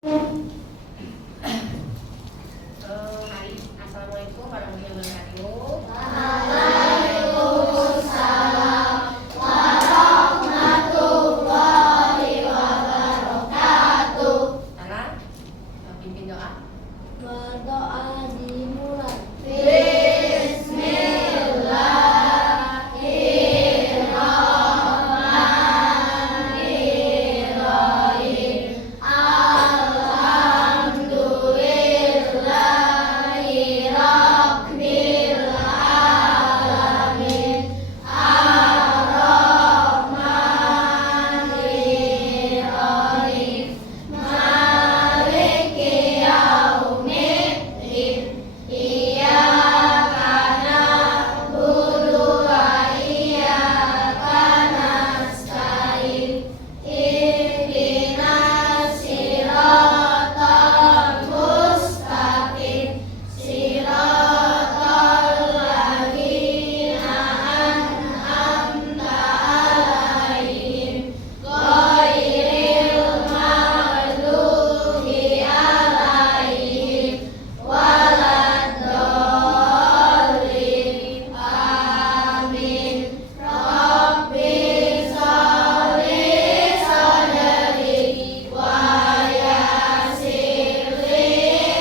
Assalamualaikum warahmatullahi wabarakatuh. Waalaikumsalam warahmatullahi wabarakatuh. Salam. Pimpin doa. Berdoa dimulai. Bismillahirrahmanirrahim. Alhamdulillahirabbil alamin. Ar-Rahmanirrahim. Maliki yaumiddin. Iyyaka na'budu wa iyyaka nasta'in. Ihdinas siratal mustaqim. Siratal ladzina an'amta 'alaihim ghairil maghdubi 'alaihim waladdallin. Amin. Rabbi sholli sadri wa yassir li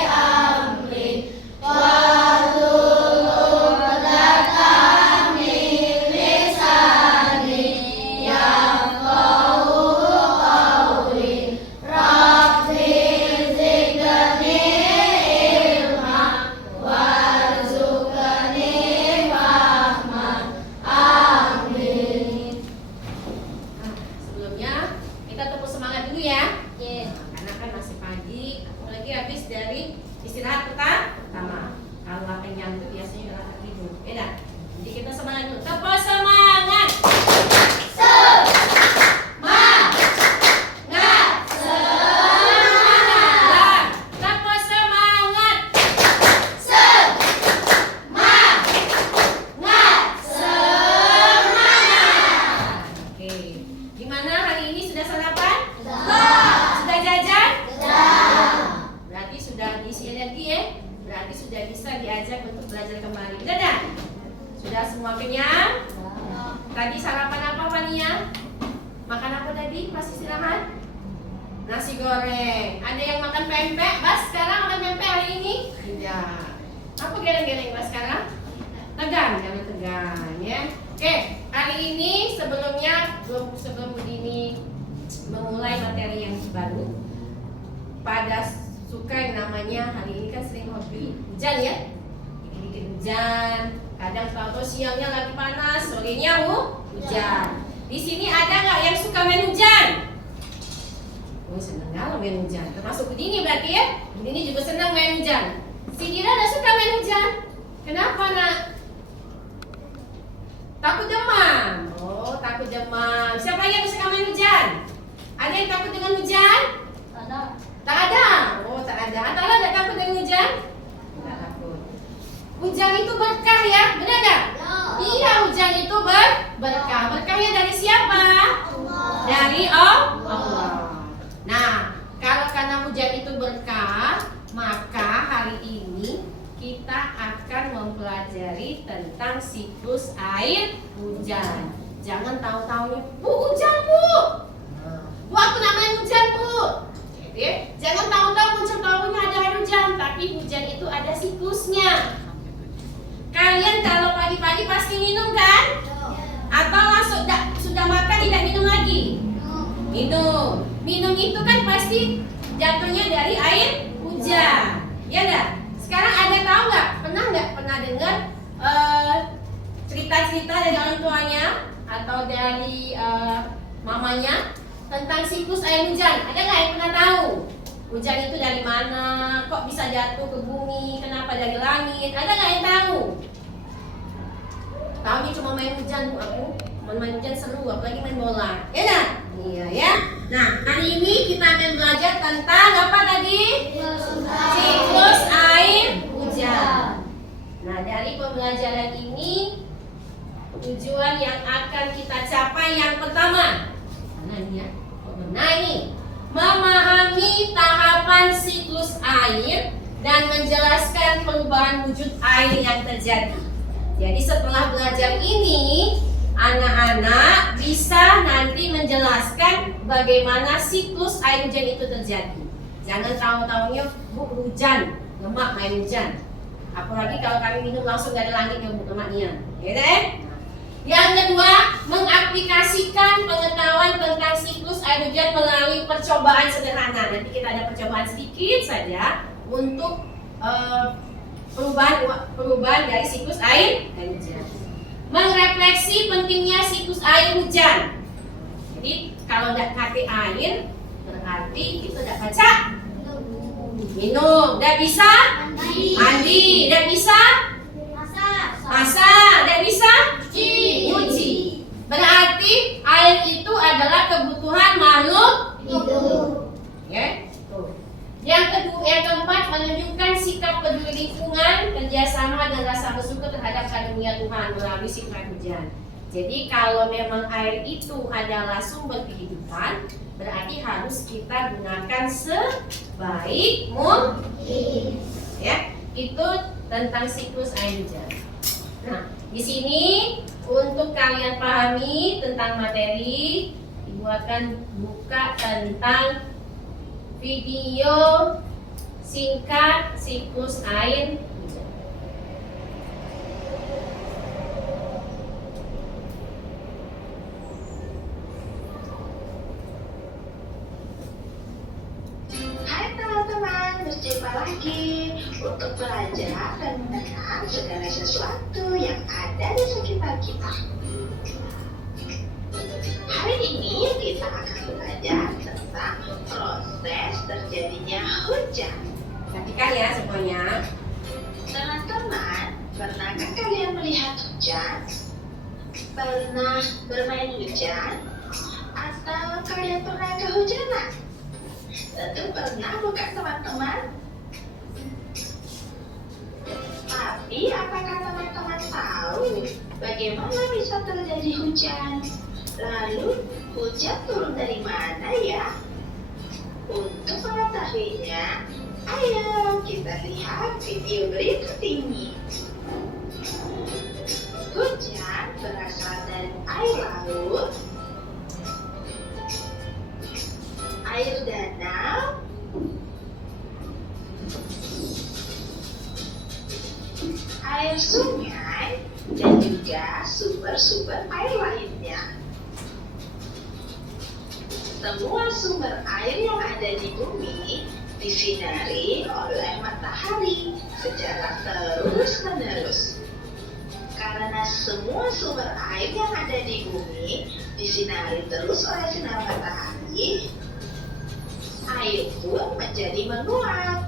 amri wahlul 'uqdatam min lisani yafqahu qawli. Rabbi zidni ilma warzuqni fahma. Amin. Sebelumnya kita tepuk semangat dulu ya. Karena kan masih pagi, apalagi habis dari istirahat pertama. Kalau nggak kenyang itu biasanya udah nggak tidur. Beda. Jadi kita semangat dulu. Tepuk semangat. Semangat. Tepuk semangat. Oke. Gimana hari ini sudah sarapan? Sudah jajan? Berarti sudah diisi energi ya? Berarti sudah bisa diajak untuk belajar kembali. Udah dah? Sudah semua kenyang? Tadi sarapan apa Fania? Makan apa tadi pas istirahat? Nasi goreng. Ada yang makan pempek? Bas sekarang makan pempek hari ini? Tidak. Apa geleng-geleng Bas sekarang? Tegang, jangan tegang ya. Oke, hari ini sebelum begini memulai materi yang baru, pada suka yang namanya hari ini kan sering hobi hujan ya, dikit-dikit hujan, kadang tahu siangnya lagi panas, sorenya hujan. Di sini ada nggak yang suka main hujan? Oh seneng kalau main hujan, termasuk Budini berarti ya. Budini juga senang main hujan. Si Dira nggak suka main hujan. Kenapa nak? Takut demam. Oh takut demam. Siapa lagi yang suka main hujan? Ada yang takut dengan hujan? Tak ada. Oh, tak ada. Atau ada takut dengan hujan? Tidak takut. Hujan itu berkah ya, benar nggak? Iya, hujan itu berkah. Berkahnya dari siapa? Dari Allah. Nah, kalau karena hujan itu berkah, maka hari ini kita akan mempelajari tentang siklus air hujan. Jangan tahu-tahunya, Bu hujan Bu. Bu aku nak main hujan Bu. Jadi, jangan tahu-tahu muncul-tahunya ada air hujan, tapi hujan itu ada siklusnya. Kalian kalau pagi-pagi pasti minum kan? Atau langsung sudah makan tidak minum lagi? Minum. Minum itu kan pasti jatuhnya dari air hujan. Ya enggak? Sekarang ada tahu nggak pernah dengar cerita-cerita dari orang tuanya atau dari mamanya tentang siklus air hujan? Ada nggak yang pernah tahu? Hujan itu dari mana? Kok bisa jatuh ke bumi? Kenapa dari langit? Ada nggak yang tahu? Tahunya cuma main hujan Bu, aku main hujan seru, apalagi main bola. Ya nggak? Iya ya. Nah hari ini kita akan belajar tentang apa tadi? Siklus air hujan. Nah dari pembelajaran ini tujuan yang akan kita capai yang pertama. Nah ini ya, nah ini memahami memahami tahapan siklus air dan menjelaskan perubahan wujud air yang terjadi. Jadi setelah belajar ini, anak-anak bisa nanti menjelaskan bagaimana siklus air hujan itu terjadi. Jangan tahu-tahunya, Bu, hujan, lemak air hujan. Apalagi kalau kami minum langsung dari langit ya, Bu, lemaknya. Ya kan? Yang kedua, mengaplikasikan pengetahuan tentang siklus air hujan melalui percobaan sederhana. Nanti kita ada percobaan sedikit saja untuk perubahan dari siklus air hujan. Mengrefleksi pentingnya siklus air hujan. Jadi kalau tidak pakai air, berarti kita tidak baca minum, tidak bisa mandi, tidak bisa masak, tidak bisa nyuci. Berarti air itu adalah kebutuhan makhluk hidup. Ya. Yang keempat, menunjukkan sikap peduli lingkungan, kerjasama dan rasa bersyukur terhadap karunia Tuhan melalui siklus hujan. Jadi kalau memang air itu adalah sumber kehidupan, berarti harus kita gunakan sebaik mungkin. Ya, itu tentang siklus air hujan. Nah, di sini untuk kalian pahami tentang materi, Ibu akan buka tentang video singkat siklus air hujan. Hai teman-teman, berjumpa lagi untuk belajar dan mengenal segala sesuatu yang ada di sekitar kita. Hari ini kita akan belajar tentang proses terjadinya hujan. Perhatikan ya semuanya. Teman-teman, pernahkah kalian melihat hujan? Pernah bermain hujan? Atau kalian pernah kehujanan? Tentu pernah, bukan teman-teman? Tapi apakah teman-teman tahu bagaimana bisa terjadi hujan? Lalu hujan turun dari mana ya? Untuk mengetahuinya, ayo kita lihat video berikut ini. Hujan berasal dari air laut, air danau, air sungai, dan juga sumber-sumber air lainnya. Semua sumber air yang ada di bumi disinari oleh matahari secara terus-menerus. Karena semua sumber air yang ada di bumi disinari terus oleh sinar matahari, air pun menjadi menguap,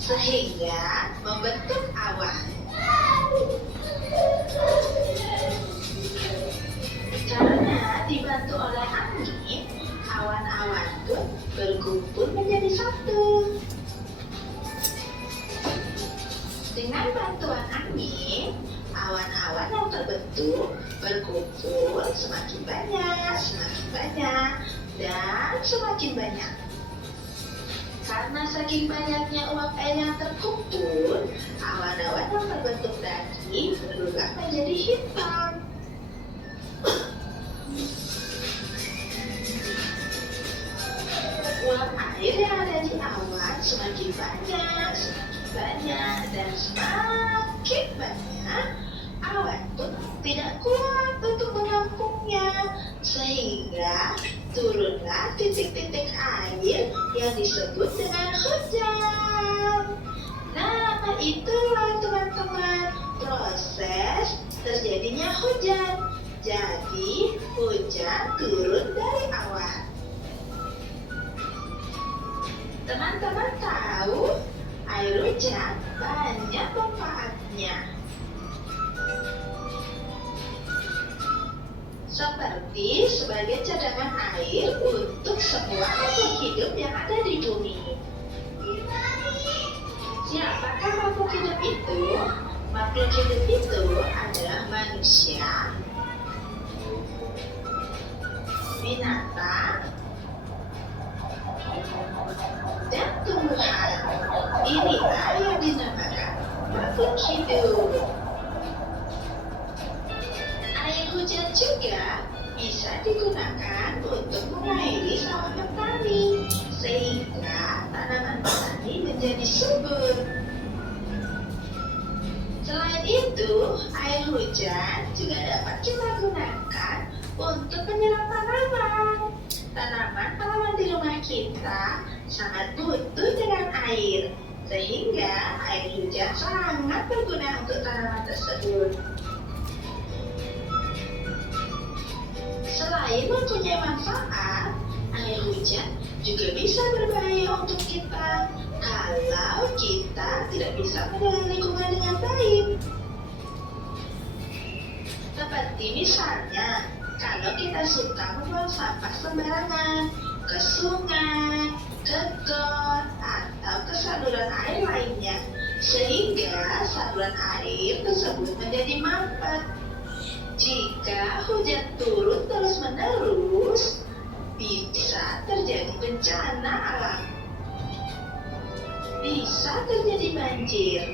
sehingga membentuk awan. Karena dibantu oleh angin, awan-awan pun berkumpul menjadi satu. Dengan bantuan angin, awan-awan yang terbentuk berkumpul semakin banyak, dan semakin banyak. Karena saking banyaknya uap air yang terkumpul, awan-awan yang terbentuk tadi berubah menjadi hitam. Uap air yang ada di awan semakin banyak, dan semakin banyak, awan pun tidak kuat untuk menampungnya, sehingga turunlah titik-titik air yang disebut dengan hujan. Nah, itulah teman-teman proses terjadinya hujan. Jadi, hujan turun dari awan. Teman-teman tahu, air hujan banyak manfaatnya. Seperti sebagai cadangan air untuk semua makhluk hidup yang ada di bumi. Siapakah makhluk hidup itu? Makhluk hidup itu adalah manusia, binatang, tumbuhan. Inilah yang dinamakan makhluk hidup. Air hujan juga bisa digunakan untuk mengairi sawah petani, sehingga tanaman petani menjadi subur. Selain itu, air hujan juga dapat kita gunakan untuk menyiram tanaman. Tanaman di rumah kita sangat butuh dengan air, sehingga air hujan sangat berguna untuk tanaman tersebut. Selain mempunyai manfaat, air hujan juga bisa berbahaya untuk kita kalau kita tidak bisa mengelola lingkungan dengan baik. Seperti misalnya, kalau kita suka membuang sampah sembarangan ke sungai, ke got, atau ke saluran air lainnya, sehingga saluran air tersebut menjadi mampet. Jika hujan turun terus-menerus, bisa terjadi bencana alam. Bisa terjadi banjir.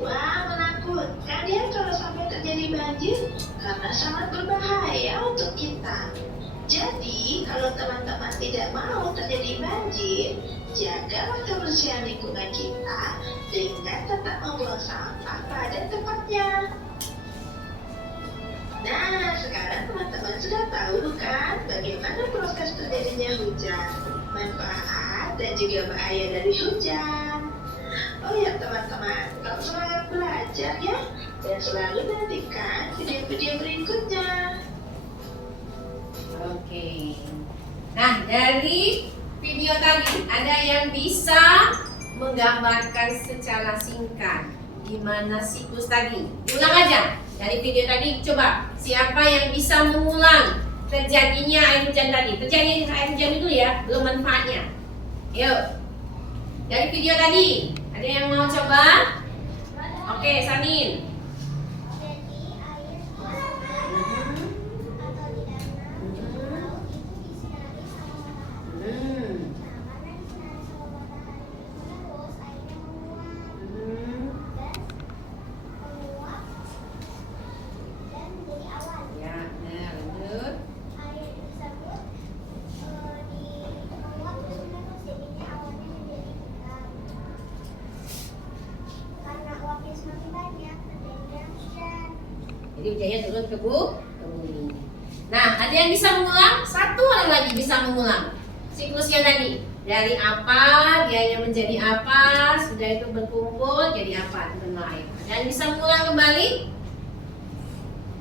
Wah, menakutkan ya kalau sampai terjadi banjir, karena sangat berbahaya untuk kita. Jadi, kalau teman-teman tidak mau terjadi banjir, jagalah kebersihan lingkungan kita dengan tetap membuang sampah pada tempatnya. Nah, sekarang teman-teman sudah tahu kan bagaimana proses terjadinya hujan, manfaat dan juga bahaya dari hujan. Oh ya teman-teman, tetap semangat belajar ya, dan selalu nantikan video-video berikutnya. Oke. Nah, dari video tadi ada yang bisa menggambarkan secara singkat gimana siklus tadi. Ulang aja. Dari video tadi, coba siapa yang bisa mengulang terjadinya air hujan tadi? Terjadinya air hujan dulu ya, belum manfaatnya. Yuk. Dari video tadi, ada yang mau coba? Oke, Samin. Jadi hujannya turun ke bumi. Nah, ada yang bisa mengulang? Satu orang lagi bisa mengulang siklusnya tadi. Dari apa, dia menjadi apa, sudah itu berkumpul jadi apa, turun air. Ada yang bisa mengulang kembali?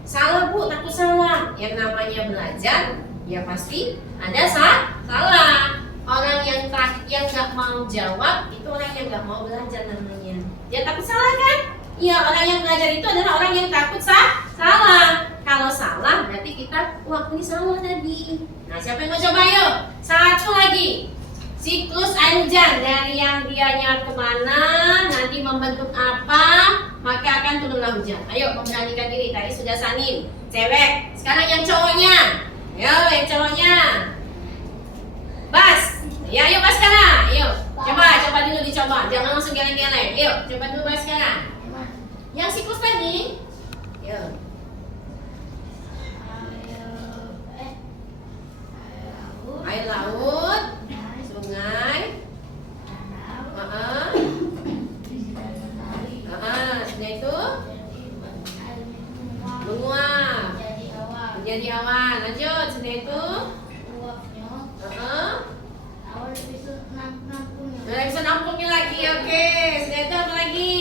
Salah Bu, takut salah. Yang namanya belajar, ya pasti ada salah. Orang yang nggak mau jawab itu orang yang nggak mau belajar namanya. Dia takut salah kan? Iya, orang yang belajar itu adalah orang yang takut salah. Kalau salah berarti kita, wah ini salah tadi. Nah, siapa yang mau coba yuk? Satu lagi. Siklus air hujan dari yang dianya kemana, nanti membentuk apa, maka akan turunlah hujan. Ayo memberanikan diri. Tadi sudah Sanin, cewek. Sekarang yang cowoknya. Yo, yang cowoknya. Bas. Ya, ayo Bas sekarang. Ayo. Coba dulu dicoba. Jangan langsung geleng-geleng. Yuk, coba dulu Bas sekarang. Yang siklus tadi, yuk. Air laut, sungai, sungai itu menguap, menjadi awan. Lanjut, sungai itu bisa nampungnya lagi. Oke, sungai itu apa lagi?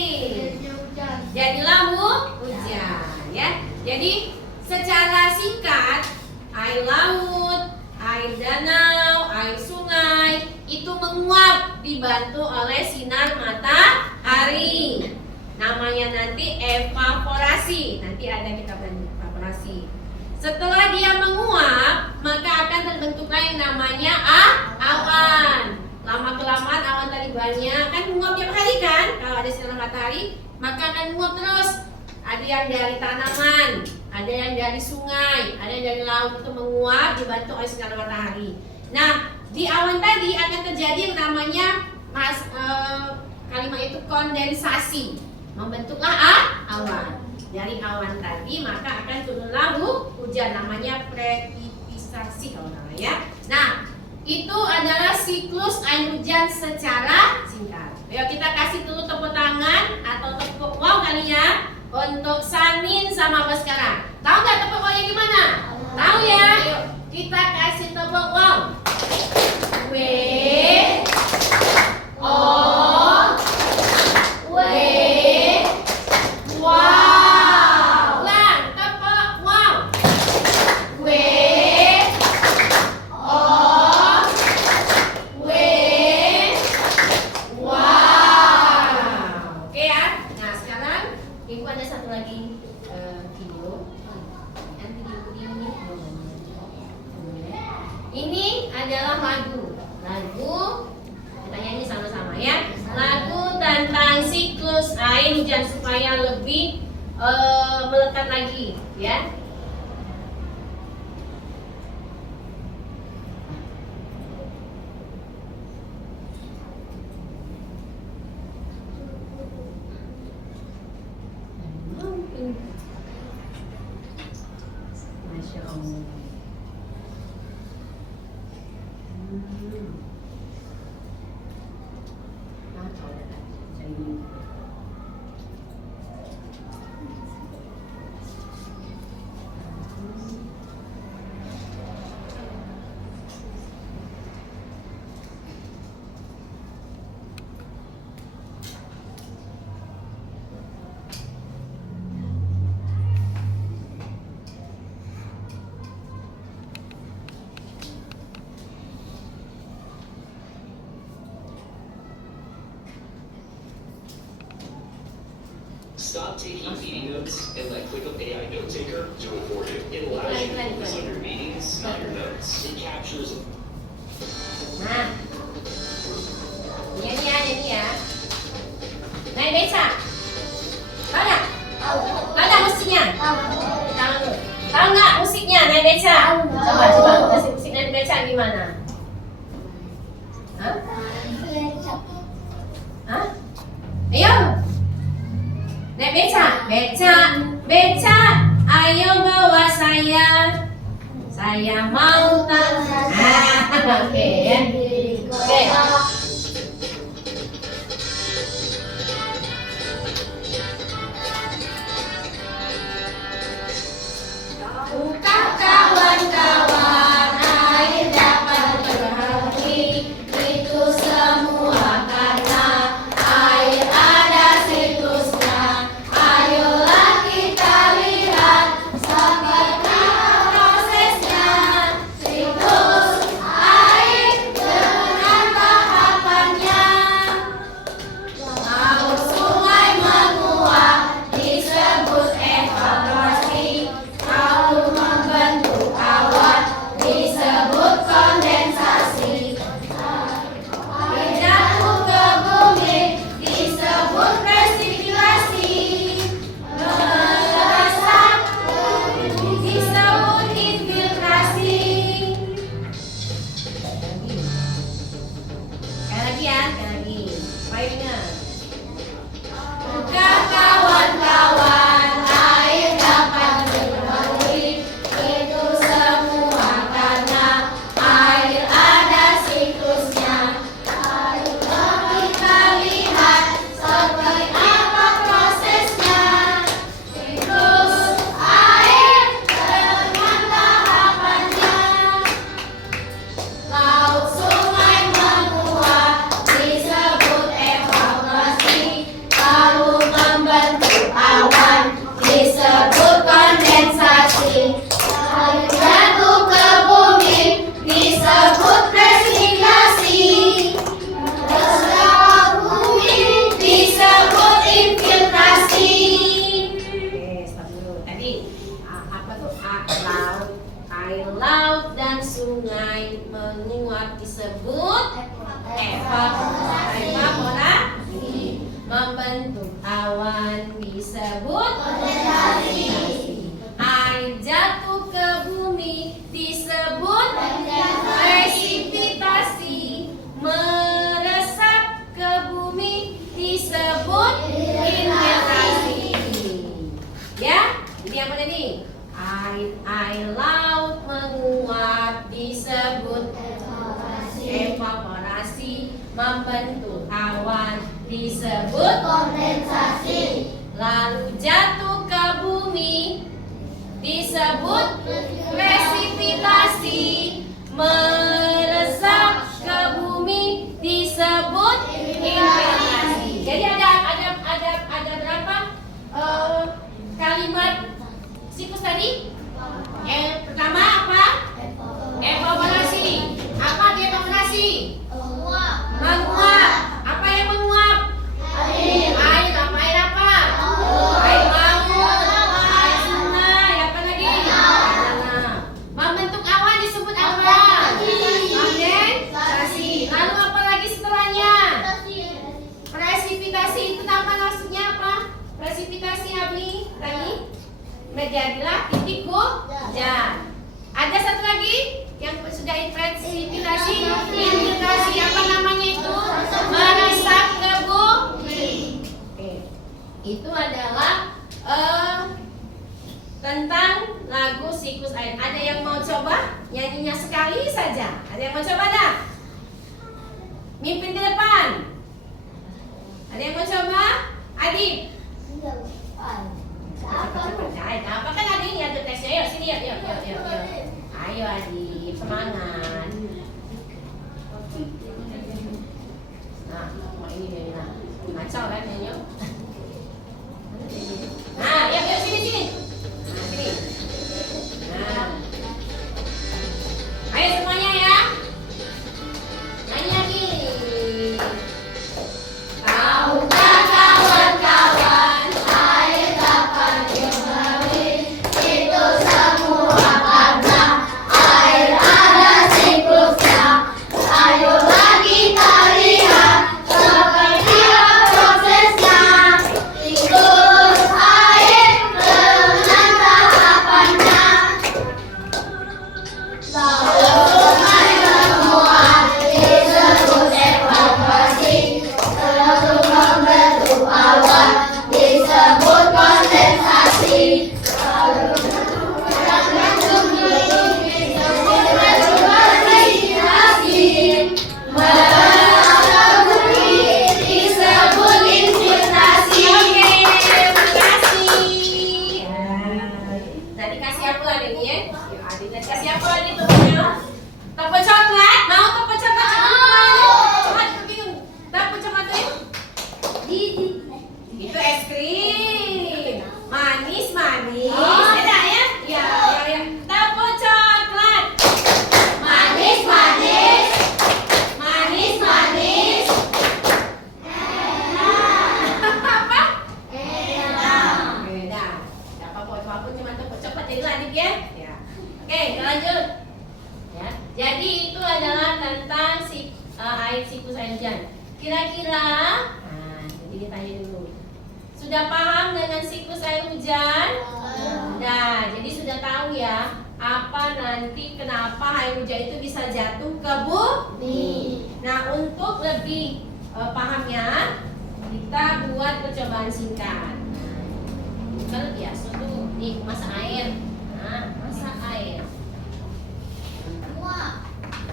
Jadilah hujan, ya. Jadi secara singkat, air laut, air danau, air sungai itu menguap dibantu oleh sinar matahari. Namanya nanti evaporasi. Nanti ada kita belajar evaporasi. Setelah dia menguap, maka akan terbentuklah yang namanya awan. Lama-kelamaan awan tadi banyak kan menguap tiap hari kan? Kalau ada sinar matahari, maka akan menguap terus. Ada yang dari tanaman, ada yang dari sungai, ada yang dari laut, itu menguap dibantu oleh sinar matahari. Nah, di awan tadi akan terjadi yang namanya kalimat itu kondensasi, membentuklah awan. Dari awan tadi maka akan turunlah hujan, namanya presipitasi kalau namanya. Nah, itu adalah siklus air hujan secara singkat. Ayo kita kasih dulu tepuk tangan atau tepuk wow kali ya untuk Samin sama Baskara. Tahu nggak tepuk wownya gimana? Tahu ya? Yuk kita kasih tepuk wow. W O W wow. Ulang, tepuk wow. W O W wow. Oke ya. Nah sekarang Ibu ada satu lagi video. Ini adalah lagu. Kita nyanyi sama-sama ya. Lagu tentang siklus air hujan supaya lebih melekat lagi ya. Masya Allah. Stop taking meeting notes and let ClickUp AI Note Taker do it for you. It allows you to focus on your meetings, not your notes. It captures. Nah, ini ya. Naik beca. Tahu nggak? Tahu nggak musiknya? Tahu nggak musiknya naik beca? Coba kasih musik naik beca gimana? Hah? Hah? Ayo. Naik beca, ayo bawa saya mau oke ya. Oke. Kawan-kawan, air dapat berhenti, itu semua karena air ada siklusnya. Ayolah kita lihat seperti prosesnya. Siklus air dengan tahapannya. Laut sungai menguap disebut evaporasi. Lalu membentuk awan disebut kondensasi. Jatuh ke bumi disebut presipitasi. Meresap disebut infiltrasi. Sekali lagi ya, sekali lagi. Supaya ingat. Kawan-kawan, air dapat berhenti, itu semua karena air ada siklusnya. Ayolah kita lihat seperti apa prosesnya. Siklus air dengan tahapannya. Laut sungai menguap disebut evaporasi. Lalu membentuk awan disebut kondensasi. Air jatuh ke bumi disebut presipitasi. Meresap bumi disebut infiltrasi. Oke, stop dulu. Tadi apa tuh? Laut, air laut dan sungai menguap disebut evaporasi. Membentuk awan disebut kondensasi. Air jatuh ke bumi disebut presipitasi. Meresap evaporasi membentuk awan disebut kondensasi. Lalu jatuh ke bumi disebut presipitasi. Meresap ke bumi disebut infiltrasi. Jadi ada berapa kalimat siklus tadi? Yang pertama apa? Evaporasi. Apa dia evaporasi? Menguap. Apa yang menguap? Air. Apa air apa? Air laut, air sungai, apa lagi? Danau. Membentuk awan disebut apa? Kondensasi. Lalu apa lagi setelahnya? Presipitasi. Itu apa maksudnya apa? Presipitasi Abi tadi menjadilah titik hujan. Ada satu lagi yang sudah presipitasi, infiltrasi. Apa namanya itu? Meresap ke bumi. Oke. Itu adalah tentang lagu siklus air. Ada yang mau coba nyanyinya sekali saja? Ada yang mau coba dah? Mimpin di depan. Ada yang mau coba? Adib. Apa kan ada ini ada tesnya? Yuk sini yuk. Ayo Adib, semangat. Nah, mau ini dia bilang. Kacau kan ya yuk. Nah, yuk sini. Nah, sini. Nah. Ayo semuanya ya. Nyanyi lagi. Tahukah kawan-kawan air dapat dimengerti itu semua karena air ada siklusnya. Ayolah kita lihat seperti apa prosesnya. Siklus air dengan tahapannya. Lalu sungai menguap disebut evaporasi. Lalu membentuk awan disebut kondensasi. Lalu membentuk presipitasi. Meresap ke bumi disebut infiltrasi. Oke, terima kasih. Tadi kasih apa lagi ya? Adik tadi kasih apa lagi tuh? Tepung coklat? Mau tepung coklat? Coklat bingung. Tepung coklat tuh? Itu es krim. Manis. Ada ya? Iya. Tepung coklat. Manis. Apa? Enak. Gak apa-apa, walaupun cuma tepung coklat jadi Adib ya? Ya. Oke, kita lanjut. Ya. Jadi itu adalah tentang air siklus air hujan. Kira-kira, jadi ditanya dulu. Sudah paham dengan siklus air hujan? Nah, jadi sudah tahu ya apa nanti kenapa air hujan itu bisa jatuh ke bumi. Nah, untuk lebih pahamnya, kita buat percobaan singkat. Kalau biasa tuh, nih masak air. Nah, masak air.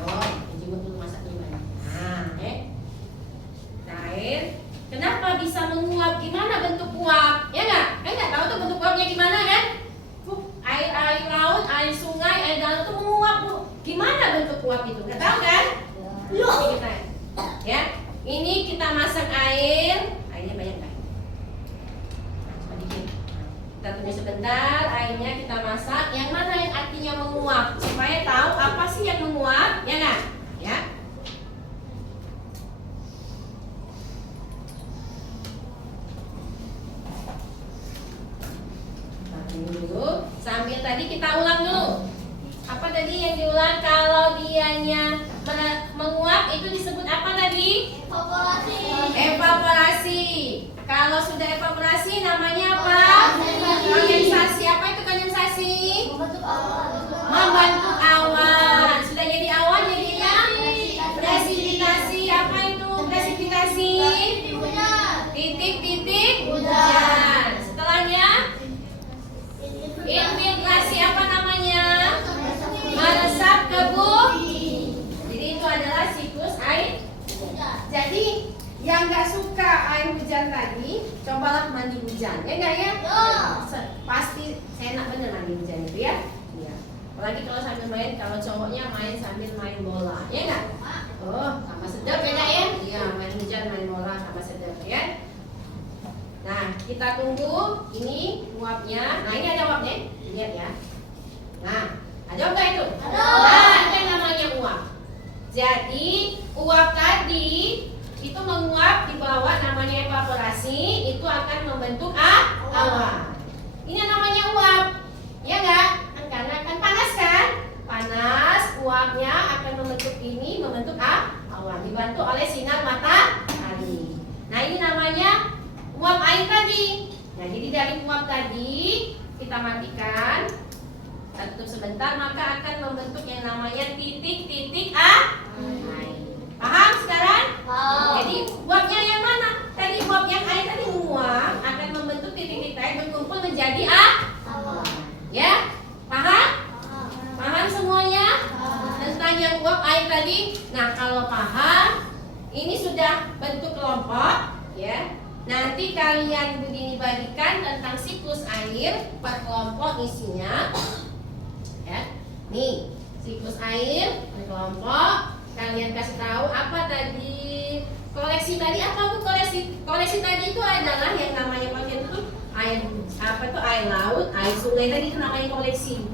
Oh, jemput dulu masak dulu. Nah, air. Kenapa bisa menguap? Gimana bentuk uap? Ya nggak? Nggak tahu tuh bentuk uapnya gimana kan? Air laut, air sungai, air danau tuh menguap. Gimana bentuk uap itu? Nggak tahu kan? Ini kita, ya. Ini kita masak air. Airnya banyak nggak? Coba dikit. Kita tunggu sebentar. Airnya kita masak. Yang mana yang artinya menguap? Supaya tahu apa sih yang menguap? Ya nggak? Ya. Dulu sambil tadi kita ulang dulu. Apa tadi yang diulang? Kalau dianya menguap itu disebut apa tadi? Evaporasi. Kalau sudah evaporasi namanya apa? Kondensasi. Apa itu kondensasi? Membentuk awan. Sudah jadi awan jadinya presipitasi. Apa itu presipitasi? Titik-titik hujan. Setelahnya infiltrasi. Apa namanya? Meresap ke bumi. Jadi itu adalah siklus cobalah mandi hujan, ya enggak ya? Pasti enak bener mandi hujan itu ya. Iya. Apalagi kalau sambil main, kalau cowoknya main sambil main bola, ya enggak? Oh, sama sedap ya enggak ya? Iya, main hujan, main bola sama sedap ya. Nah, kita tunggu ini uapnya. Nah, ini ada uapnya, lihat ya. Nah, ada enggak itu? Ada. Nah, itu yang namanya uap. Jadi, uap tadi itu menguap di bawah, namanya evaporasi, itu akan membentuk awan. Ini namanya uap, ya enggak? Karena akan panas kan? Panas, uapnya akan membentuk ini, membentuk awan, dibantu oleh sinar matahari. Nah, ini namanya uap air tadi. Nah, jadi dari uap tadi kita matikan, kita tutup sebentar, maka akan membentuk yang namanya titik-titik air. Paham sekarang? Jadi uapnya yang mana? Tadi uap yang air tadi menguap akan membentuk titik-titik air berkumpul menjadi awan. Ya? Paham? Paham semuanya? Tentang yang uap air tadi. Nah, kalau paham, ini sudah bentuk kelompok, ya. Nanti kalian begini bagikan tentang siklus air per kelompok isinya. Ya. Nih, siklus air per kelompok. Kalian kasih tahu apa tadi koleksi tadi, apa bu koleksi tadi itu adalah yang namanya bagian itu air apa tuh, air laut, air sungai tadi itu namanya koleksi,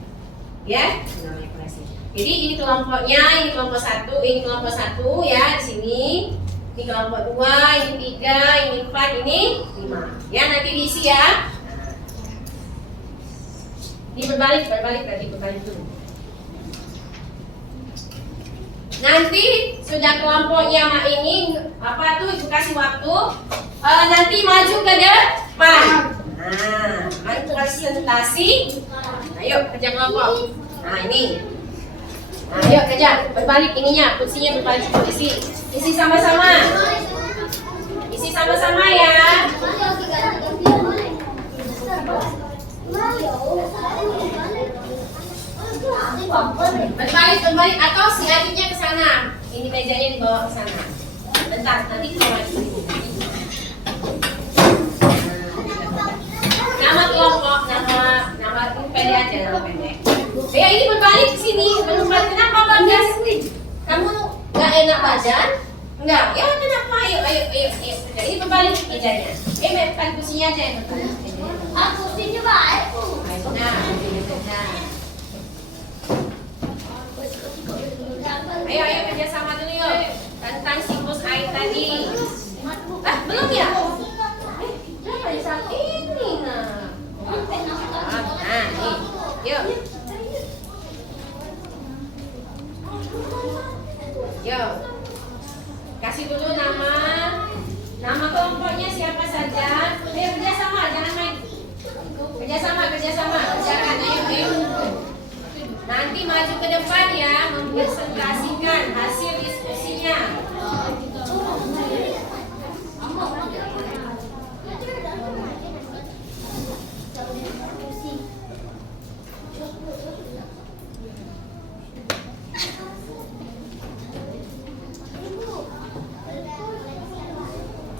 ya, namanya koleksi. Jadi ini kelompoknya, ini kelompok satu ya di sini, ini kelompok 2, ini 3, ini 4, ini 5, ya nanti diisi ya. Ini berbalik dulu. Nanti sudah kelompoknya ini apa tuh, ibu kasih waktu nanti maju ke depan. Nah, maju presentasi. Ayo kerja kelompok. Nah ini. Nah, ayo kerja berbalik ininya, kursinya berbalik posisi. Isi sama-sama. Isi sama-sama ya. Berbalik atau si adiknya ke sana. Ini mejanya dibawa ke sana. Bentar, nanti kita maju sini. Nama kelompok, nama ini pendek aja, nama pendek. Ya ini berbalik ke sini. Berbalik kenapa Bagas? Kamu nggak enak badan? Enggak. Ya kenapa? Ayo. Ini berbalik mejanya. Kan kursinya aja yang berbalik. Kursinya baik. Nah. Ayo kerjasama dulu yuk tentang siklus air tadi. Belum ya? Jangan di saat ini nah. Nah, nih, yuk. Yuk. Kasih dulu nama kelompoknya siapa saja. Ayo kerjasama, jangan main. Kerjasama, kerjakan. Ayo. Nanti maju ke depan ya, mempresentasikan hasil diskusinya.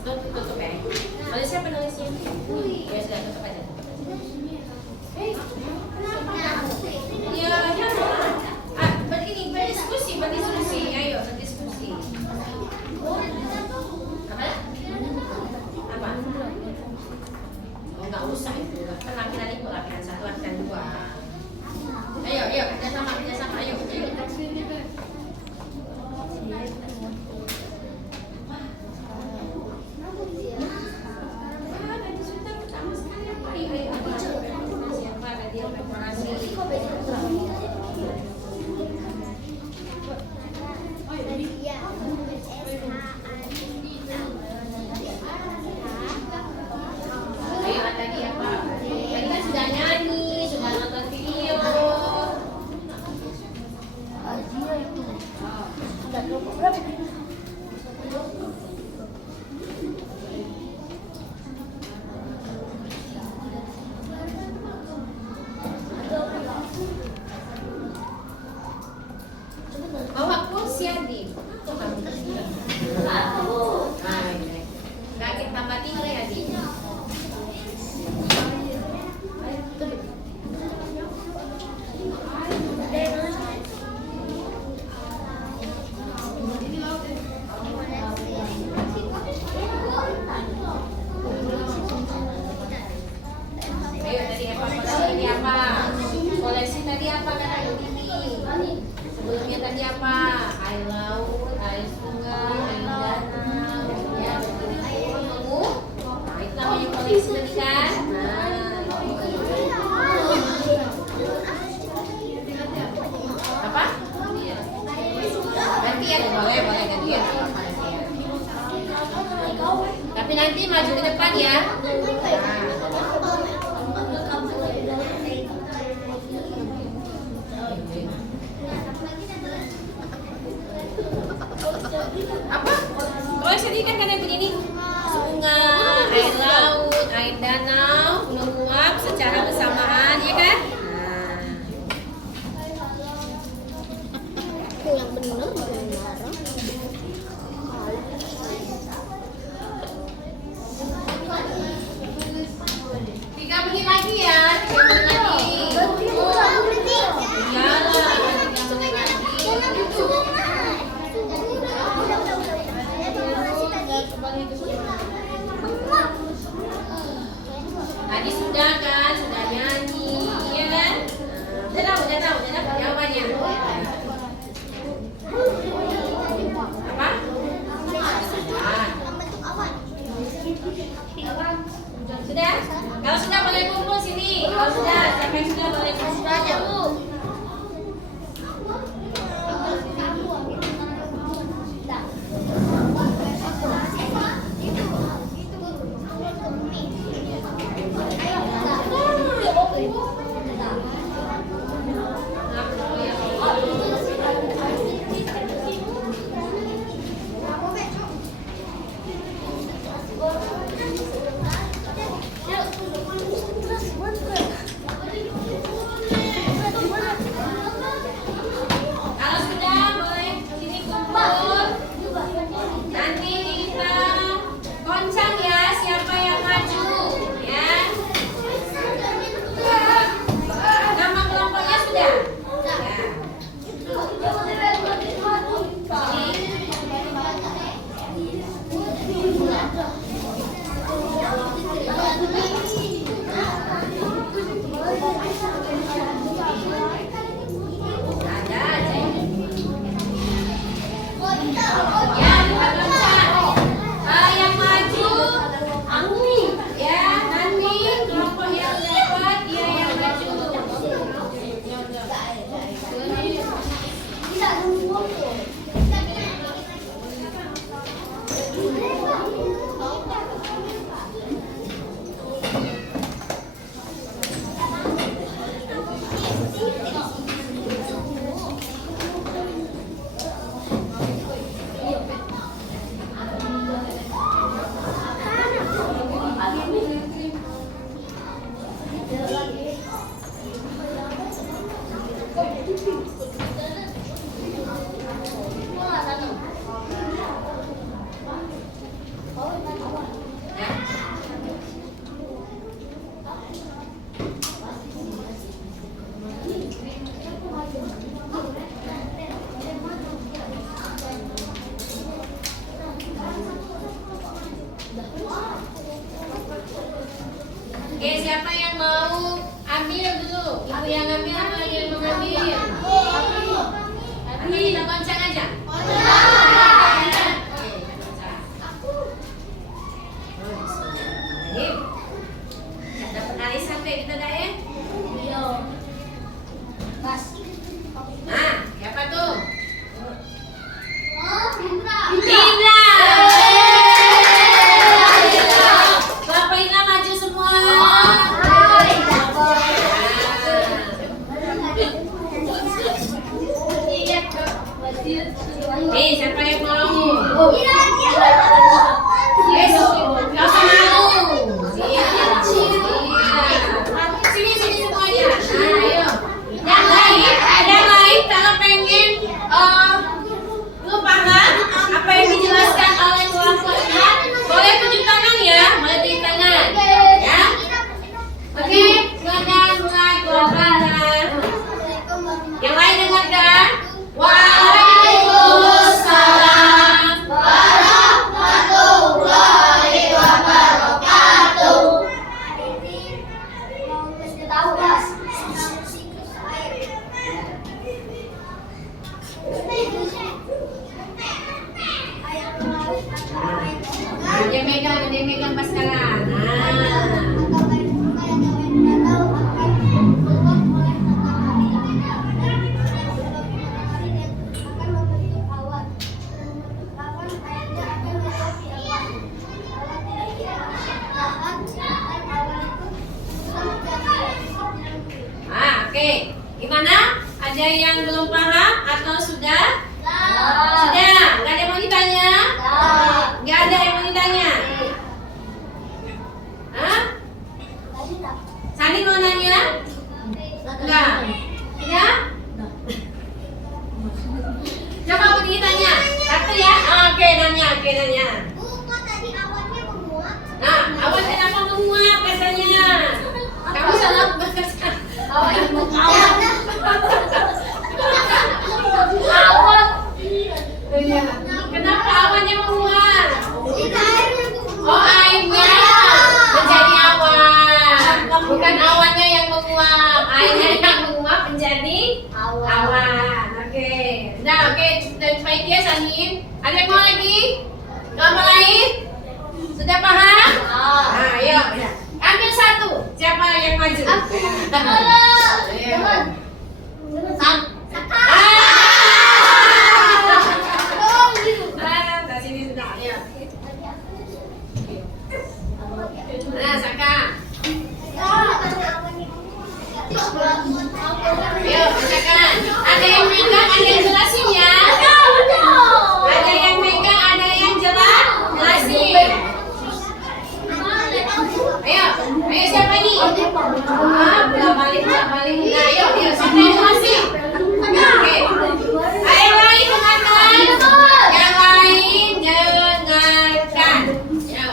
Tutup ya. Kalau siapa penulisnya? Ya sudah, tutup aja. Berdiskusi. Ayo berdiskusi. Apa? Oh, nggak usah itu. Kan latihan itu, latihan 1, latihan 2. Ayo kerjasama. Ayo. Bawa kursi adik. Nggak kita tambah tinggi adik. air laut, air sungai, air danau, ya berkumpul. Nah, itu namanya koleksi tadi kan. Apa? Gantian boleh gantian. Tapi nanti maju ke depan ya. Apa? Koleksi tadi kan yang begini. Sungai, air laut, air danau, menguap secara bersamaan, ya kan? Yang benar benar. 3 menit lagi ya, 3 menit lagi. Iyalah, 3 menit lagi. Tadi sudah kan, sudah nyanyi, ya kan? Udah tahu jawabannya. Apa? Sudah? Kalau sudah boleh kumpul sini. Kalau sudah, siapa yang sudah boleh kumpul aja, Bu. Kalau sudah boleh sini kumpul. Nanti kita goncang ya siapa yang maju, ya. Nama kelompoknya sudah. Ya. Ada aja. Ya, bukan loncat. Yang maju, Anggi. Ya, nanti kelompok yang dapat dia yang maju. Oke, siapa yang mau ambil dulu? Ibu yang ambil apa lagi yang mau ambil? Ambil, kita goncang aja. Dapat hari sampai kita dah ya? Nah, siapa tuh? Indra. Bapak Indra maju semua. Siapa yang mau? Langsung mau. Sini semuanya. Nah, ayo. Yang lain kalau pengen lu paham apa yang dijelaskan oleh kelompoknya, boleh tunjuk tangan ya, boleh tunjuk tangan. Ya. Oke, silakan mulai kelompok. Yang lain dengarkan. Waalaikumsalam warahmatullahi wabarakatuh. ada yang megang pas sekarang. Nah. Oke, gimana? Ada yang belum paham atau sudah? Sudah? Nggak ada yang mau ditanya? Nggak ada yang mau ditanya? Hah? Sani mau nanya? Enggak? Tidak? Coba Budi tanya. Satu ya? Oke, nanya. Nah, awan kenapa menguap katanya? Kamu salah bahasa. Kenapa awannya menguap? Oh, airnya menjadi awan. Bukan awannya yang menguap. Airnya yang menguap menjadi awan. Oke. Nah, oke. Dan baik ya, Sanin. Ada yang mau lagi? Gambar lain? Sudah paham? Nah, ayo. Ambil satu. Siapa yang maju? Nah, Saka. Ayo, bacakan. Ada yang megang, ada yang jelasin ya. Ada yang megang, ada yang jelasin. Ayo siapa ini? Bola balik. Nah, ayo siapa yang jelasin? Oke. Ayo lain dengarkan. Yang lain dengarkan. Ayo.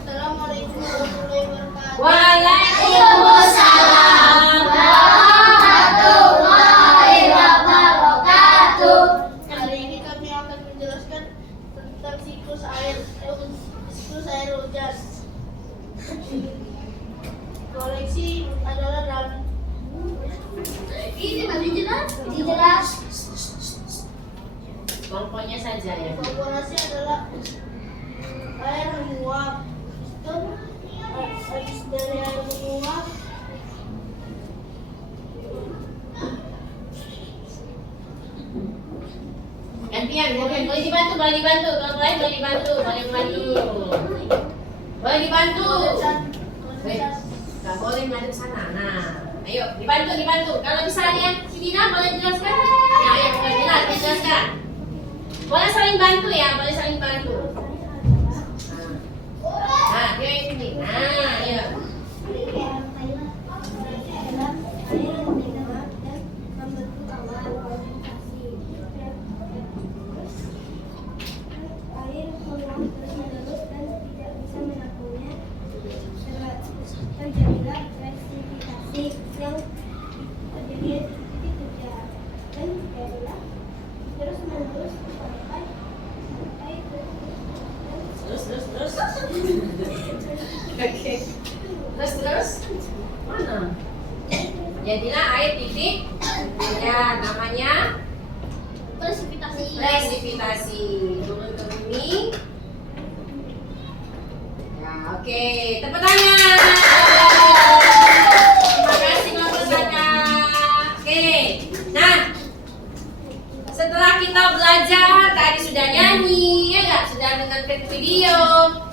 Assalamualaikum warahmatullahi wabarakatuh. Waalaikumsalam warahmatullahi wabarakatuh. Hari ini kami akan menjelaskan tentang siklus air hujan. Koleksi adalah dalam Ini tadi jelas. Pokoknya saja ya. evaporasi adalah air menguap. Itu habis dari air menguap Gantian, boleh dibantu. Kalau lain boleh dibantu. Nggak boleh ngadep sana. Nah, ayo dibantu. Kalau misalnya si Dina boleh jelaskan? Ya, ayo jelaskan. Boleh saling bantu ya, Nah, dia yang ini. Nah, ayo. Terjadilah presipitasisi yang terjadi di titik hujan dan terjadilah terus menerus sampai Terus. Oke. Terus. Mana? Jadilah air titik. Ya, namanya presipitasi. Turun ke bumi. Ya, oke. Tepuk tangan. Terima kasih Bapak Saka. Oke. Nah, setelah kita belajar, tadi sudah nyanyi, ya nggak? Sudah menonton video.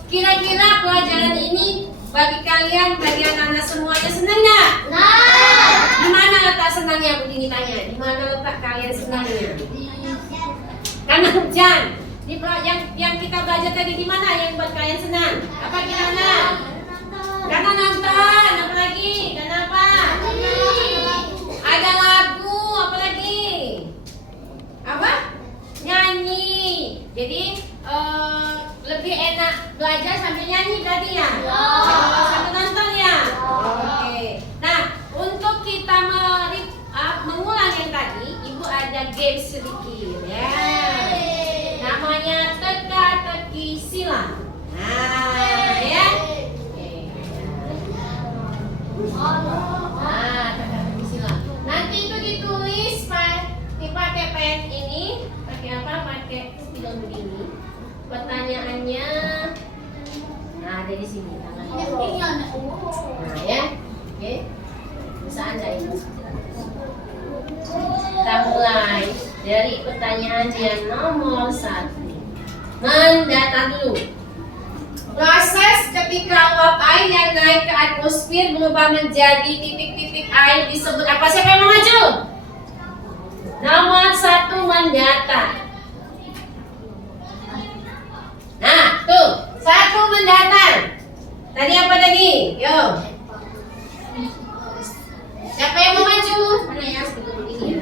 Kira-kira pelajaran ini bagi kalian, bagi anak-anak semuanya senang nggak? Di mana letak senangnya? Begini tanya. Di mana letak kalian senangnya? Karena hujan. Yang kita belajar tadi di mana yang buat kalian senang? Apa gimana? Karena nonton. Apa lagi? Kenapa? Ada lagu. Apa lagi? Apa? Nyanyi. Jadi lebih enak belajar sambil nyanyi berarti ya? Sambil nonton ya? Oke. Nah, untuk kita mengulang yang tadi, Ibu ada game sedikit ya. Namanya teka-teki silang. Nah, ya. Nah, teka-teki silang. Nanti itu ditulis pakai pen ini, pakai apa? Pakai spidol begini. Pertanyaannya Nah, ada di sini tangannya. Nah, ya. Oke. Bisa Anda ini. Kita mulai dari pertanyaan yang nomor 1. Mendata dulu. Proses ketika uap air yang naik ke atmosfer berubah menjadi titik-titik air disebut apa? Siapa yang mau maju? Nomor 1 mendata. Nah, tuh 1 mendata. Tadi apa tadi? Yo. Siapa yang mau maju? Mana ya? Sebelum ini ya.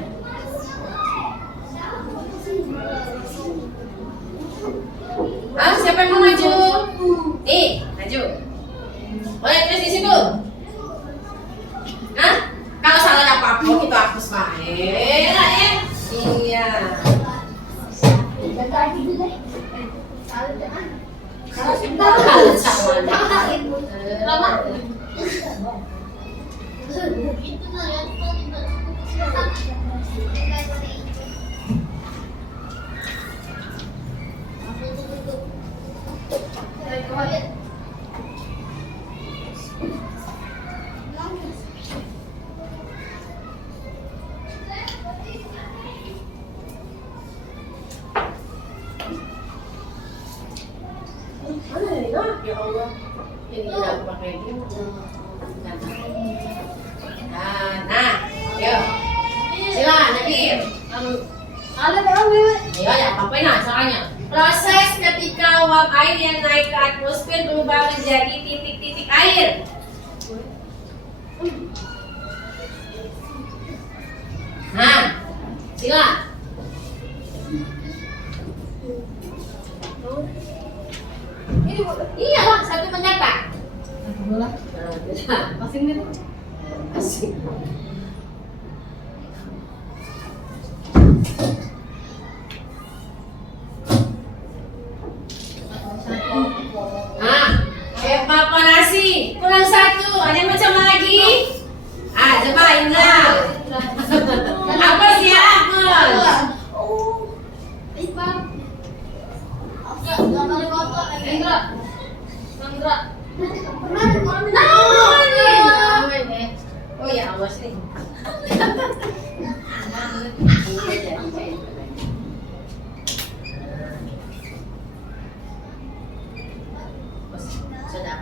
Siapa yang mau maju? Nih, maju. Boleh terus di situ. Hah? Kalau salah ada apa-apa kita hapus baik. Iya. Ya Allah, ini tidak pakai ini. Nah, yuk, silakan Nadir. Ayo, ya apa-apa nah caranya. Proses ketika uap air yang naik ke atmosfer berubah menjadi titik-titik air. Nah, silakan. Iya lah, 1 mendata. Asing nih. Asing. Evaporasi. Kurang 1. Ada yang macam lagi? Coba Indra. Apa sih Agus? Oh ya Allah sih. Sudah.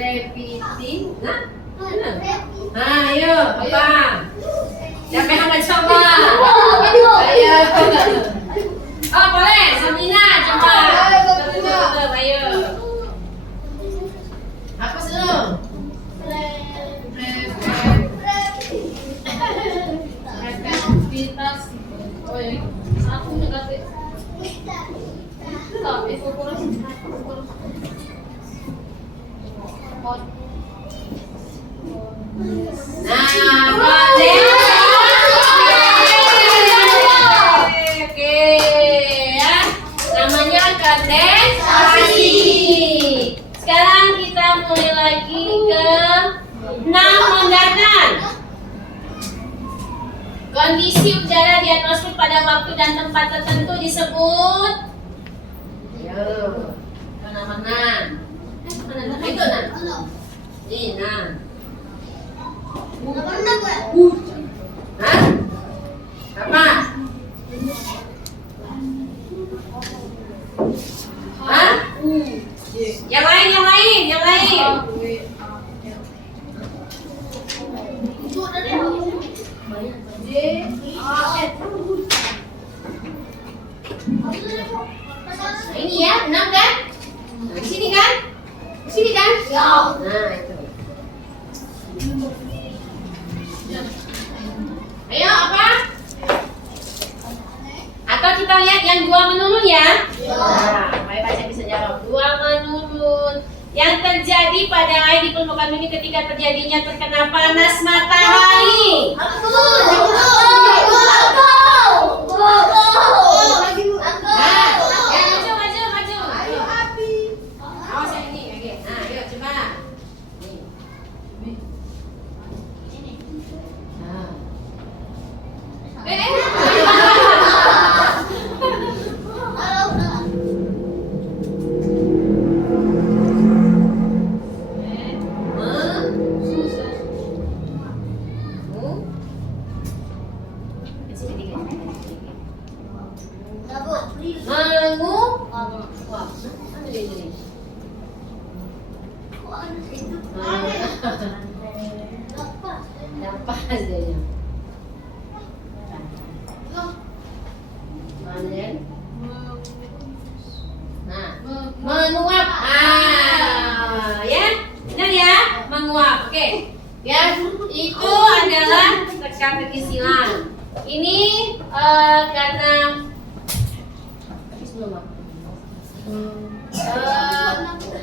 Repeating. Ayo, apa? Siapa yang mau coba? Ayo. Oh, boleh. Samina, coba. Ayo. Apa dulu? Repetitas. Oh, ini satu negatif. Tapi fokus. Nah, boleh. Oke, ya. Namanya kondensasi. Sekarang kita mulai lagi ke 6 mendatan. Kondisi udara di atmosfer pada waktu dan tempat tertentu disebut. Yo, mana? Itu Nan. Ini Nan. Hah? Ini ya, 6 kan? Nah, di sini kan? Di sini kan? Nah, itu. Ayo, apa? Atau kita lihat yang 2 menurun ya? Nah, Maya baca bisa jawab. 2 menurun. Yang terjadi pada air di permukaan bumi ketika terjadinya terkena panas matahari. Nah, ya, maju. Awas yang ini, oke. Nah, ayo coba. Nih. Nah. Lepas dia. Nah, menguap. Ya, benar ya, menguap. Oke, ya, itu adalah teka-teki silang. Ini karena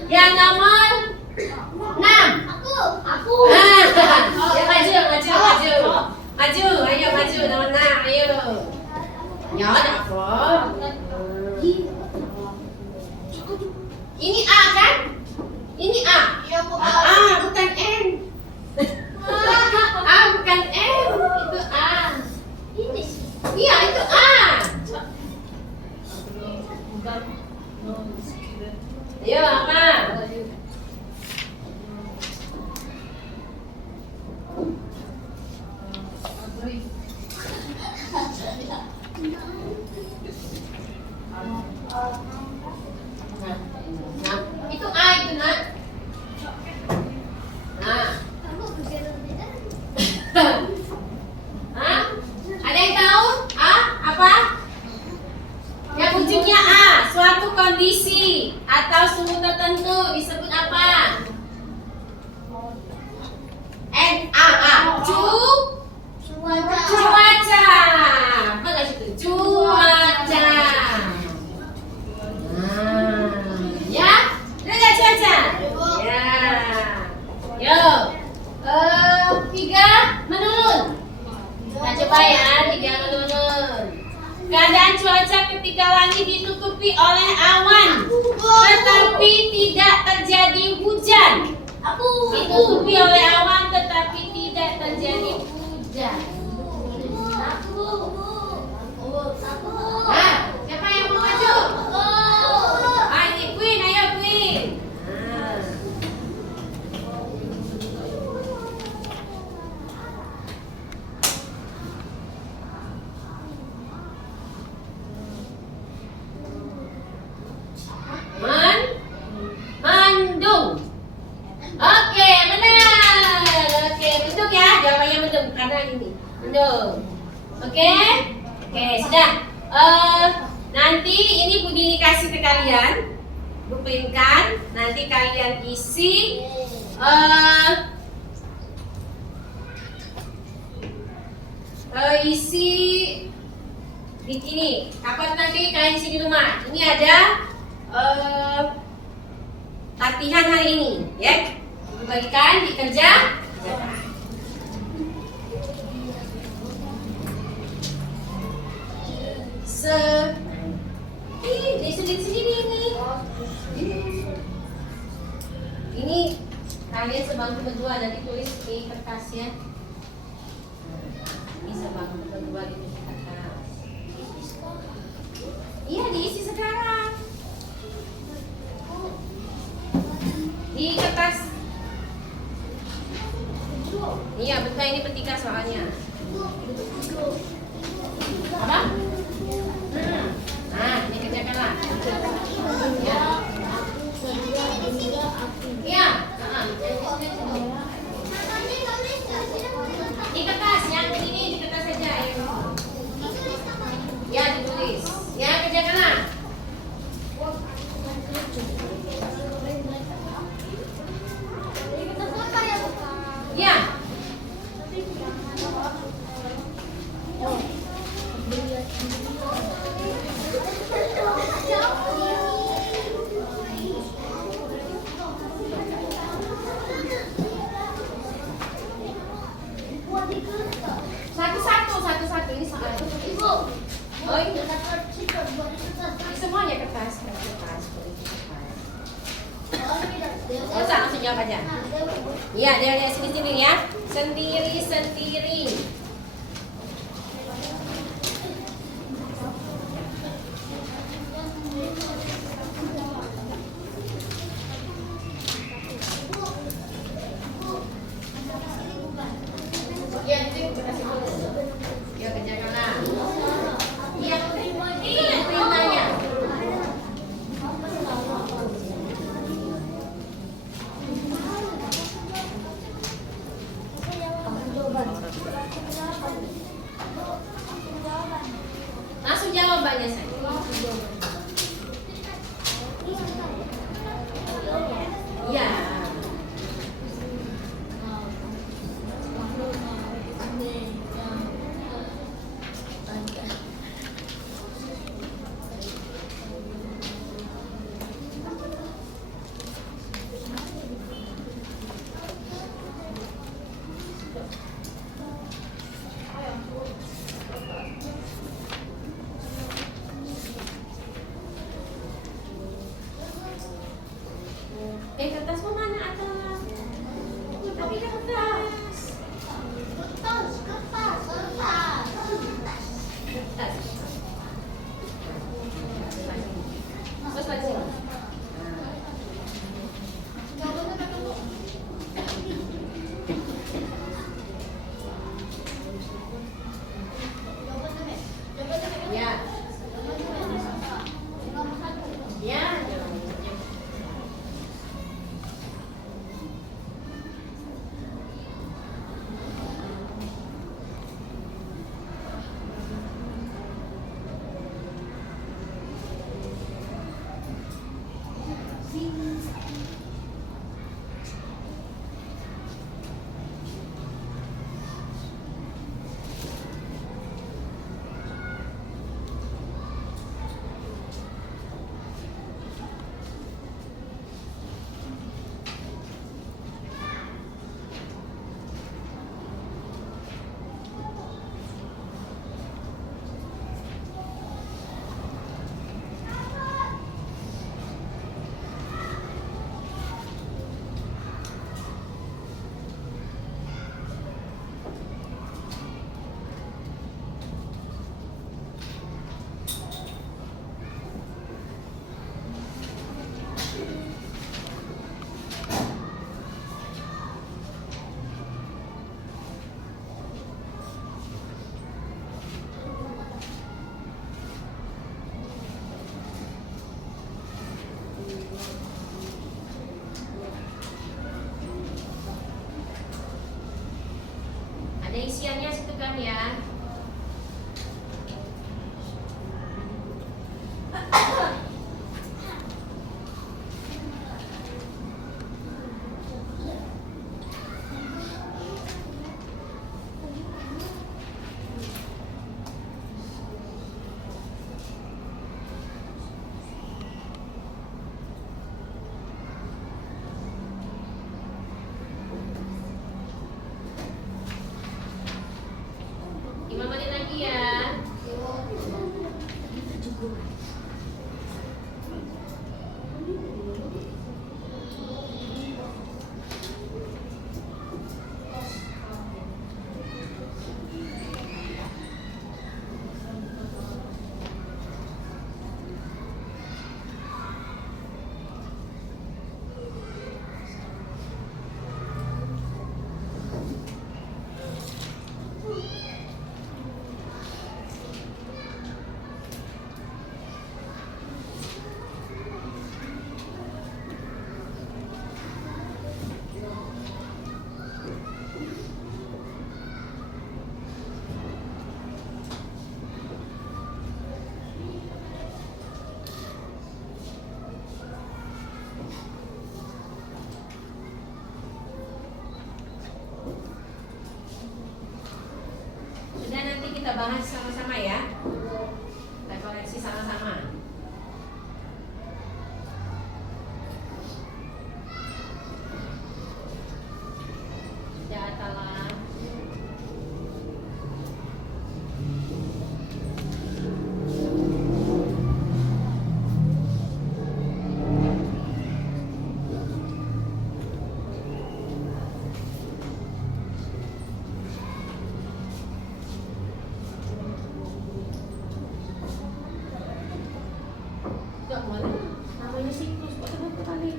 yang nomor 6. Aku. Ya, maju. Ayo maju, nomor 6. Ayo. Ya, apa? Ini A kan? Ini A. A bukan N. A bukan M. Itu A. Iya, itu A. Ayo, apa? Nah, itu A itu nak. Nah. Hah? Ada yang tahu? A apa? Yang ujungnya A, suatu kondisi atau suhu tertentu disebut apa? N A. Cuaca. Apa nggak situ? Cuaca. Ya, udah nggak cuaca? Ya. Yo. 3 menurun. Kita coba ya, 3 menurun. Keadaan cuaca ketika langit ditutupi oleh awan, tetapi tidak terjadi hujan. Ditutupi oleh awan, tetapi tidak terjadi hujan. Siapa yang mau maju? Ini Queen, ayo Queen. Mendung. Oke, benar. Oke, mendung ya. Jawabannya mendung karena ini. Mendung. Oke, sudah. Nanti ini Budi kasih ke kalian. Blueprint-kan. Nanti kalian isi isi di sini. Kapan nanti kalian isi di rumah? Ini ada latihan hari ini, ya. Dibagikan di kerja. Ini sendiri ini. Ini kalian sebangku berdua nanti tulis di kertas ya. Ini sebangku berdua di kertas. Iya, diisi sekarang. Di kertas. Iya, betul, ini penting soalnya. Apa? Nah, ini kerjakanlah. Ya. Iya. Di kertas yang begini di kertas. Ya. Satu-satu ini soal. Ibu. Oh, ini Dapat siput buat kertas. semuanya kertas. Oh, Usah langsung jawab aja. Iya, dia sini ya. Sendiri. Iya, itu kasih dulu. Ya, kerjakanlah. Iya, ini perintahnya. Langsung jawabannya saya. Iya. Kertasmu mana ada? Tapi kertas. Terus lagi sini. Ya. Ya. Ada isiannya situ kan ya. kita bahas sama-sama ya. Kita koreksi sama-sama. Ya, Atala. Enggak mana? Namanya siklus kok terus kali.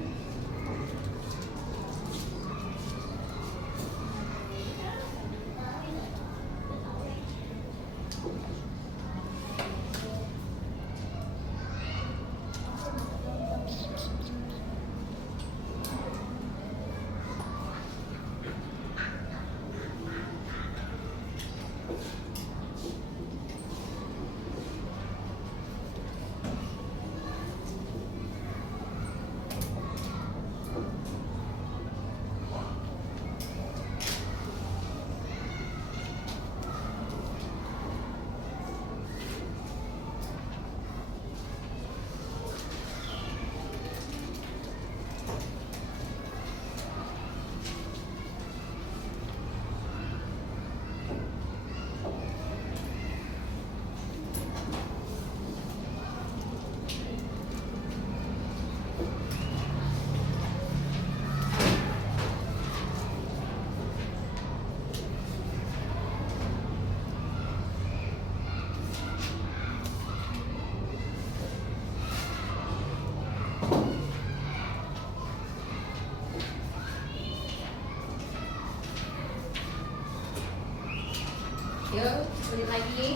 Yuk, menit lagi.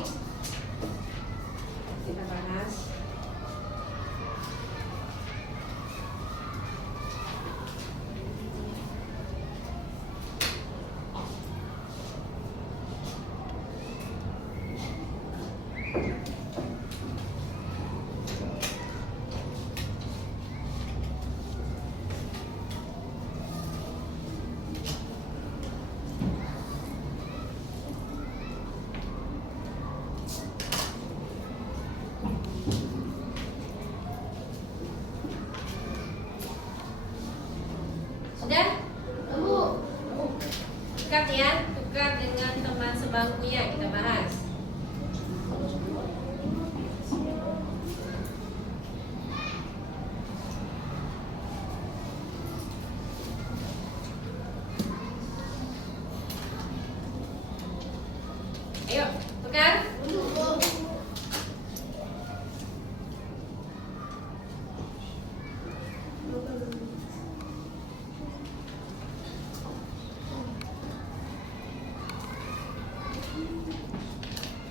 Kita bahas. Sudah? Tunggu. Tukar ya, tukar dengan teman sebangkunya kita bahas. Ayo, tukar.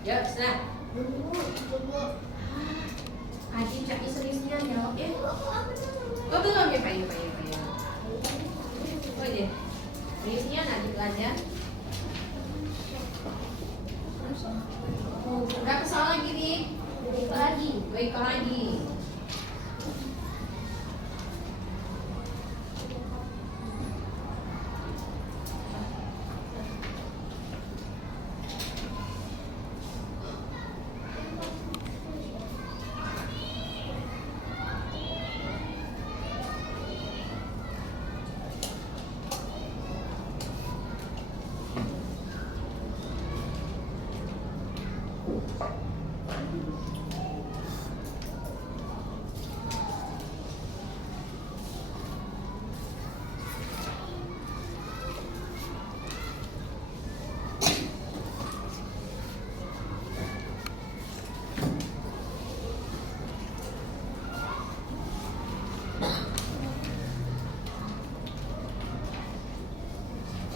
Yuk, sudah. Adik cak seriusnya jawab ya. Oh belum ya, Pak. Oh iya. Seriusnya nanti belajar. Berapa soal lagi nih? Dua ekor lagi.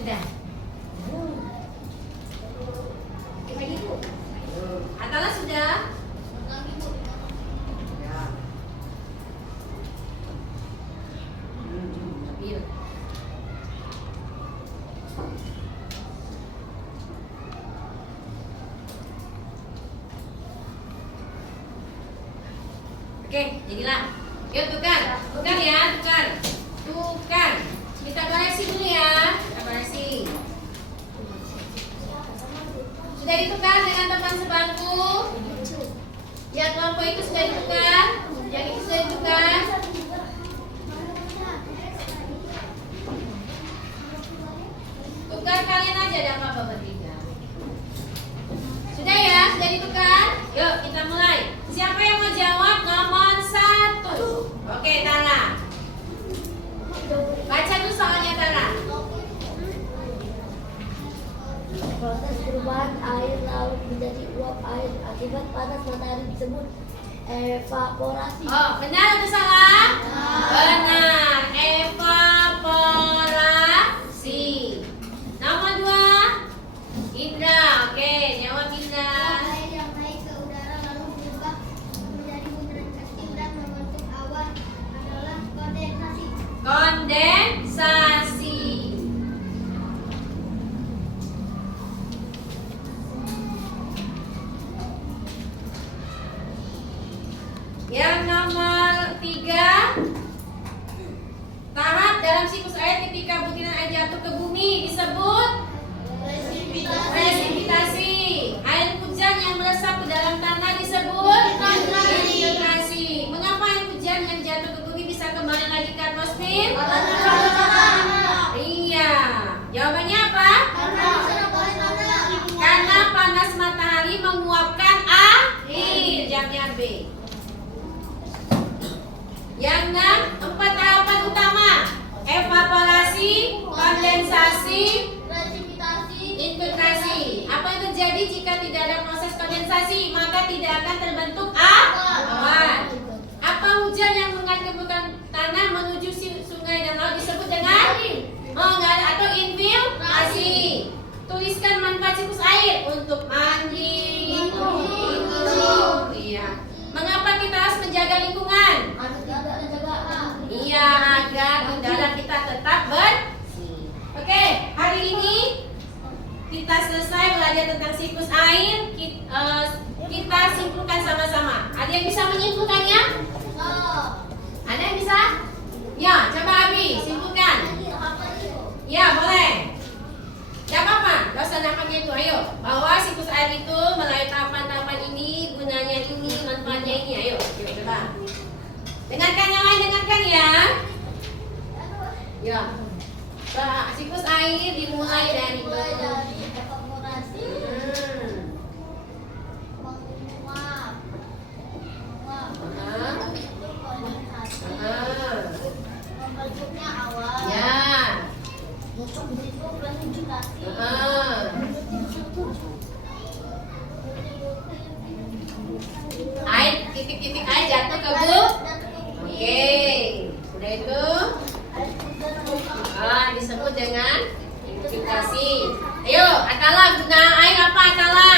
Sudah. Lagi Bu. Atala sudah? Ya. Stabil. Oke, jadilah. Yuk tukar ya, tukar. Kita koreksi dulu ya, kita koreksi. Sudah ditukar dengan teman sebangku? Yang kelompok itu sudah ditukar? Yang itu sudah ditukar? Tukar kalian aja dan Papa bertiga. Sudah ya? Sudah ditukar? Yuk kita mulai. Siapa yang mau jawab nomor 1? Oke, Tara. Baca dulu soalnya, Tara. Proses perubahan air laut menjadi uap air akibat panas matahari disebut evaporasi. Oh, benar atau salah? Benar. Evaporasi. Nomor 2, Indra. Oke, jawab Indra. Air yang naik ke udara lalu berubah menjadi butiran kecil dan membentuk awan adalah kondensasi. Kondensasi. Yang nomor 3, tahap dalam siklus air ketika butiran air jatuh ke bumi disebut presipitasi. Air hujan yang meresap ke dalam tanah disebut infiltrasi. Mengapa air hujan yang jatuh ke bumi bisa kembali lagi ke atmosfer? Iya. Jawabannya apa? Karena panas matahari menguapkan air. Jamnya B. Yang 6, 4 tahapan utama: evaporasi, kondensasi, infiltrasi. Apa yang terjadi jika tidak ada proses kondensasi? Maka tidak akan terbentuk awan. Apa hujan yang mengakibatkan tanah menuju sungai dan laut disebut dengan mengalir atau infiltrasi? Tuliskan manfaat siklus air untuk mandi, minum. Iya. Mengapa kita harus menjaga lingkungan? Iya, agar udara kita tetap bersih. Oke, hari ini kita selesai belajar tentang siklus air. Kita simpulkan sama-sama. Ada yang bisa menyimpulkannya? Ada yang bisa? Ya, coba Abi, simpulkan. Ya, boleh. Gak apa-apa, gak usah nampaknya itu. Ayo, bahwa siklus air itu melalui tahapan-tahapan ini, gunanya ini, manfaatnya ini. Ayo, yuk coba. Dengarkan yang lain, dengarkan ya. Ya, siklus air dimulai dari evaporasi, menguap, membentuknya awan, ya. disebut presipitasi. Air, titik-titik air jatuh ke bumi. Oke, udah itu disebut dengan infiltrasi. Ayo, Atala, guna air apa Atala?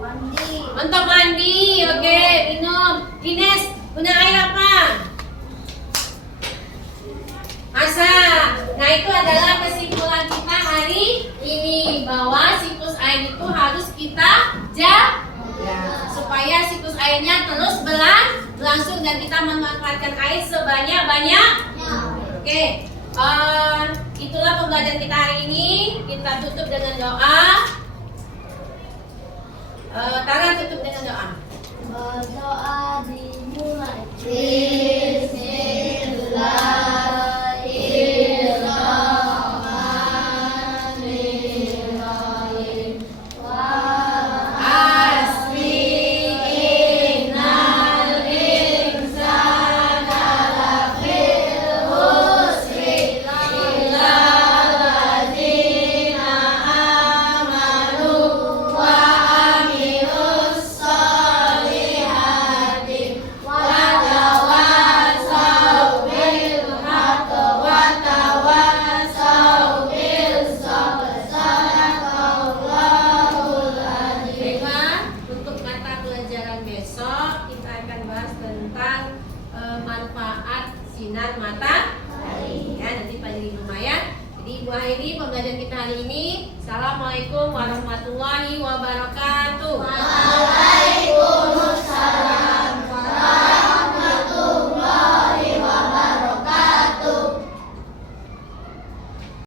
Mandi. Untuk mandi, oke, minum. Ines, guna air apa? Masak. Nah, itu adalah kesimpulan kita hari ini, bahwa siklus air itu harus kita jaga supaya siklus airnya terus berlangsung dan kita memanfaatkan air sebanyak-banyak. Oke, itulah pembelajaran kita hari ini. Kita tutup dengan doa. Tara tutup dengan doa. Berdoa dimulai. sinar matahari. Ya, nanti pelajari di rumah ya. Jadi Ibu akhiri pembelajaran kita hari ini. Assalamualaikum warahmatullahi wabarakatuh.